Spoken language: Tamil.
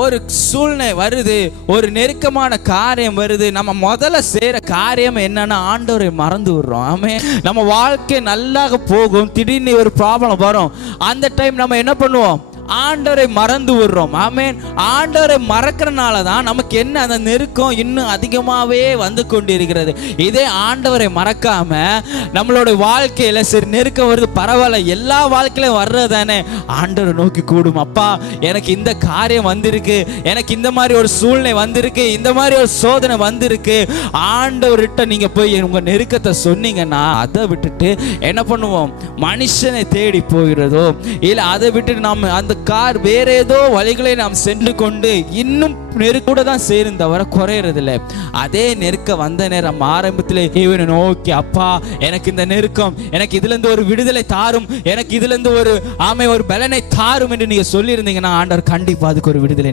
ஒரு சூழ்நிலை வருது, ஒரு நெருக்கமான காரியம் வருது, நம்ம முதல்ல செய்யற காரியம் என்னன்னா ஆண்டவரை மறந்து விடுறோம். ஆமென். நம்ம வாழ்க்கை நல்லா போகும், திடீர்னு ஒரு ப்ராப்ளம் வரும். அந்த டைம் நம்ம என்ன பண்ணுவோம்? ஆண்டவரை மறந்து விடுறோம். ஆமென். ஆண்டவரை மறக்கிறனால தான் நமக்கு என்ன அந்த நெருக்கம் இன்னும் அதிகமாகவே வந்து கொண்டிருக்கிறது. இதே ஆண்டவரை மறக்காம நம்மளோட வாழ்க்கையில சரி நெருக்கம் வருது, பரவாயில்ல, எல்லா வாழ்க்கையிலும் வர்றது தானே, ஆண்டவரை நோக்கி கூடும். அப்பா, எனக்கு இந்த காரியம் வந்திருக்கு, எனக்கு இந்த மாதிரி ஒரு சூழ்நிலை வந்திருக்கு, இந்த மாதிரி ஒரு சோதனை வந்திருக்கு, ஆண்டவர்கிட்ட நீங்க போய் உங்க நெருக்கத்தை சொன்னீங்கன்னா அதை விட்டுட்டு என்ன பண்ணுவோம்? மனுஷனை தேடி போகிறதோ இல்லை அதை விட்டுட்டு நாம் அந்த வேற ஏதோ வழிகளை நாம் சென்று கொண்டு இன்னும் நெருக்கூட தான் சேரும் தவிர குறையறதில்லை. அதே நெருக்க வந்த நேரம் ஆரம்பத்தில் இவனை நோக்கி, அப்பா, எனக்கு இந்த நெருக்கம், எனக்கு இதுல இருந்து ஒரு விடுதலை தாரும், எனக்கு இதுல இருந்து ஒரு பலனை தாரும் என்று நீங்க சொல்லி இருந்தீங்கன்னா ஆண்டவர் கண்டிப்பா அதுக்கு ஒரு விடுதலை